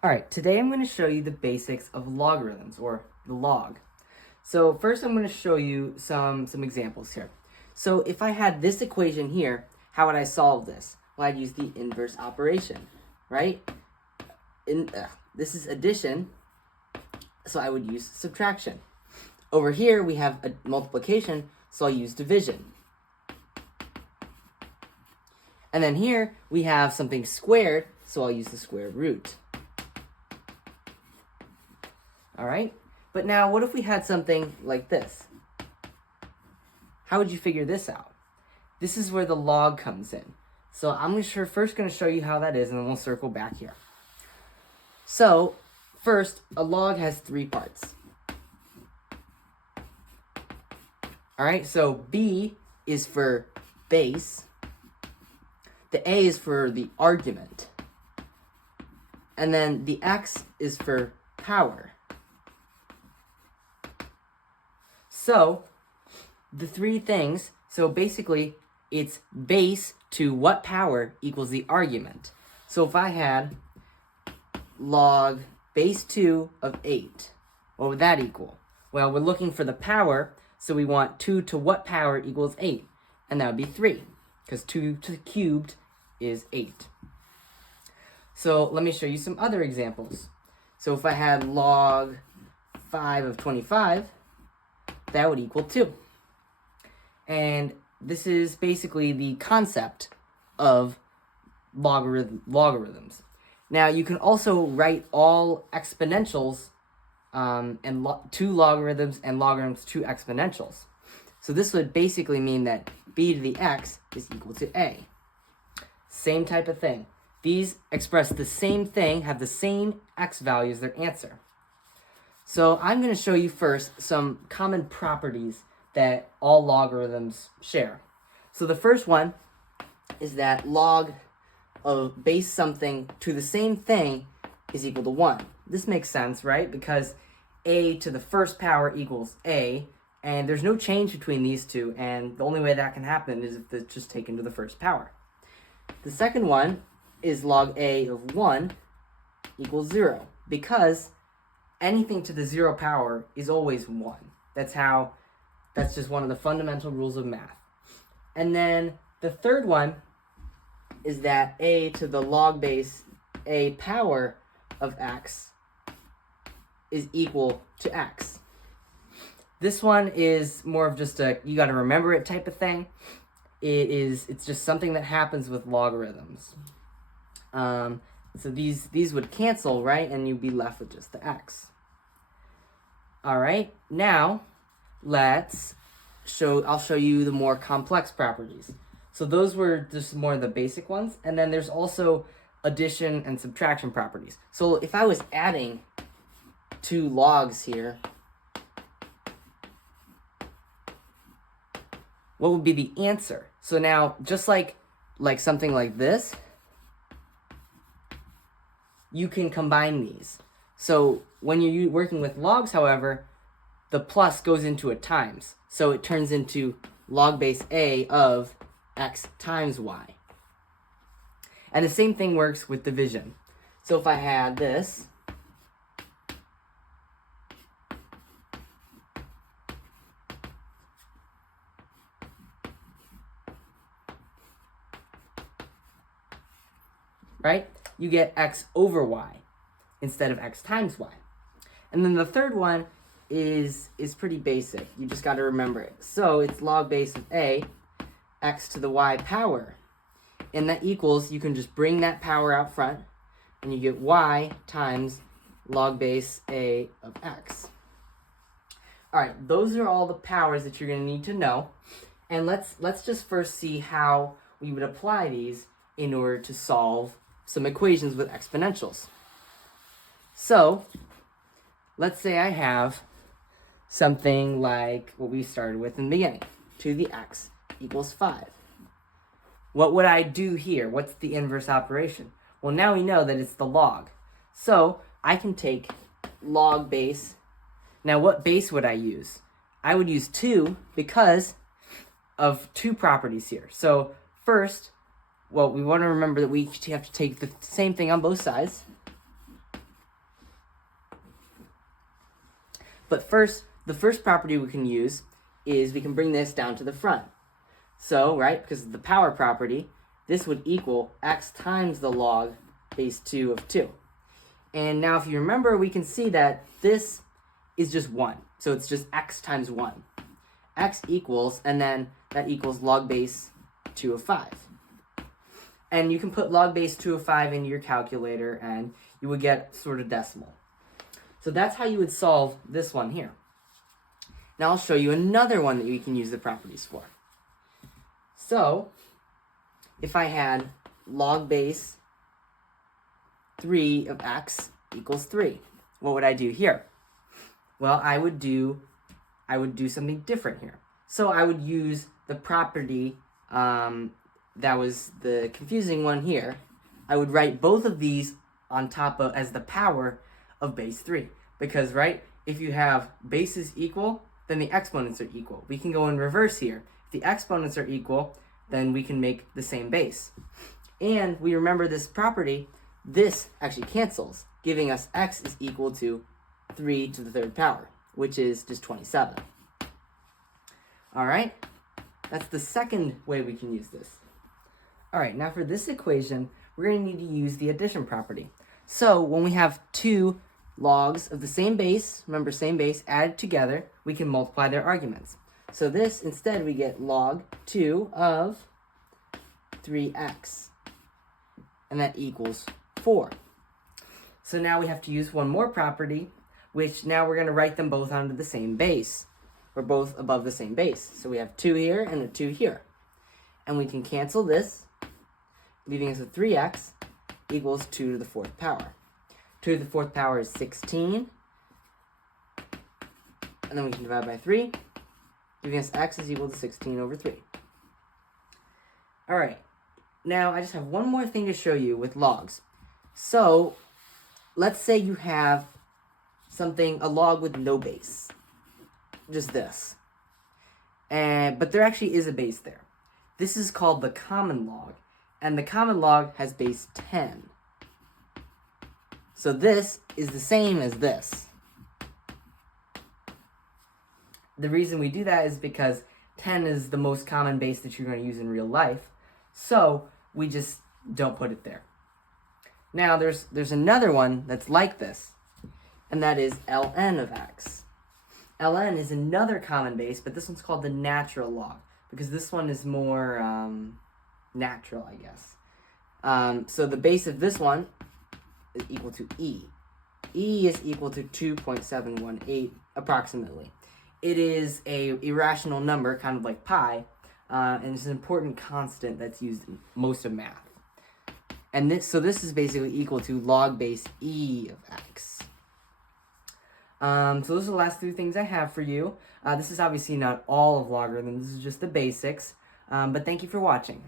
All right, today I'm going to show you the basics of logarithms, or the log. So first I'm going to show you some examples here. So if I had this equation here, how would I solve this? Well, I'd use the inverse operation, right? This is addition, so I would use subtraction. Over here we have a multiplication, so I'll use division. And then here we have something squared, so I'll use the square root. All right, but now what if we had something like this? How would you figure this out? This is where the log comes in. So I'm first going to show you how that is, and then we'll circle back here. So first, a log has 3 parts. All right, so B is for base. The A is for the argument. And then the X is for power. So the 3 things, so basically it's base to what power equals the argument. So if I had log base 2 of 8, what would that equal? Well, we're looking for the power, so we want 2 to what power equals 8, and that would be 3, because 2 to the cubed is 8. So let me show you some other examples. So if I had log 5 of 25, that would equal 2. And this is basically the concept of logarithms. Now, you can also write all exponentials to logarithms and logarithms to exponentials. So this would basically mean that b to the x is equal to a. Same type of thing. These express the same thing, have the same x value as their answer. So I'm going to show you first some common properties that all logarithms share. So the first one is that log of base something to the same thing is equal to 1. This makes sense, right? Because a to the first power equals a, and there's no change between these two, and the only way that can happen is if it's just taken to the first power. The second one is log a of 1 equals 0, because anything to the 0 power is always 1. That's just one of the fundamental rules of math. And then the third one is that a to the log base a power of x is equal to x. This one is more of just a you got to remember it type of thing. It's just something that happens with logarithms. So these would cancel, right? And you'd be left with just the x. All right, now I'll show you the more complex properties. So those were just more of the basic ones. And then there's also addition and subtraction properties. So if I was adding 2 logs here, what would be the answer? So now, just like something like this, you can combine these. So when you're working with logs, however, the plus goes into a times. So it turns into log base a of x times y. And the same thing works with division. So if I had this, right? You get x over y instead of x times y. And then the third one is pretty basic. You just got to remember it. So it's log base of a, x to the y power. And that equals, you can just bring that power out front, and you get y times log base a of x. All right, those are all the powers that you're going to need to know. And let's just first see how we would apply these in order to solve some equations with exponentials. So let's say I have something like what we started with in the beginning, 2 to the x equals 5. What would I do here? What's the inverse operation? Well, now we know that it's the log. So I can take log base. Now what base would I use? I would use 2 because of 2 properties here. So first, well, we want to remember that we have to take the same thing on both sides. But first, the first property we can use is we can bring this down to the front. So, right, because of the power property, this would equal x times the log base 2 of 2. And now if you remember, we can see that this is just 1. So it's just x times 1. X equals, and then that equals log base 2 of 5. And you can put log base 2 of 5 into your calculator, and you would get sort of decimal. So that's how you would solve this one here. Now I'll show you another one that you can use the properties for. So, if I had log base 3 of x equals 3, what would I do here? Well, I would do something different here. So I would use the property that was the confusing one here. I would write both of these on top of as the power of base 3. Because, right, if you have bases equal, then the exponents are equal. We can go in reverse here. If the exponents are equal, then we can make the same base. And we remember this property, this actually cancels, giving us x is equal to 3 to the third power, which is just 27. All right, that's the second way we can use this. All right, now for this equation, we're going to need to use the addition property. So when we have two logs of the same base, remember same base, added together, we can multiply their arguments. So this, instead, we get log 2 of 3x, and that equals 4. So now we have to use one more property, which now we're going to write them both onto the same base. We're both above the same base. So we have 2 here and a 2 here. And we can cancel this, leaving us with 3x equals 2 to the 4th power. 2 to the 4th power is 16. And then we can divide by 3, giving us x is equal to 16 over 3. All right. Now, I just have one more thing to show you with logs. So, let's say you have a log with no base. Just this. But there actually is a base there. This is called the common log. And the common log has base 10. So this is the same as this. The reason we do that is because 10 is the most common base that you're going to use in real life. So we just don't put it there. Now there's another one that's like this, and that is ln of x. ln is another common base, but this one's called the natural log, because this one is more natural, I guess. So the base of this one is equal to e. E is equal to 2.718 approximately. It is a irrational number, kind of like pi, and it's an important constant that's used in most of math. And this is basically equal to log base e of x. So those are the last 3 things I have for you. This is obviously not all of logarithms, this is just the basics. But thank you for watching.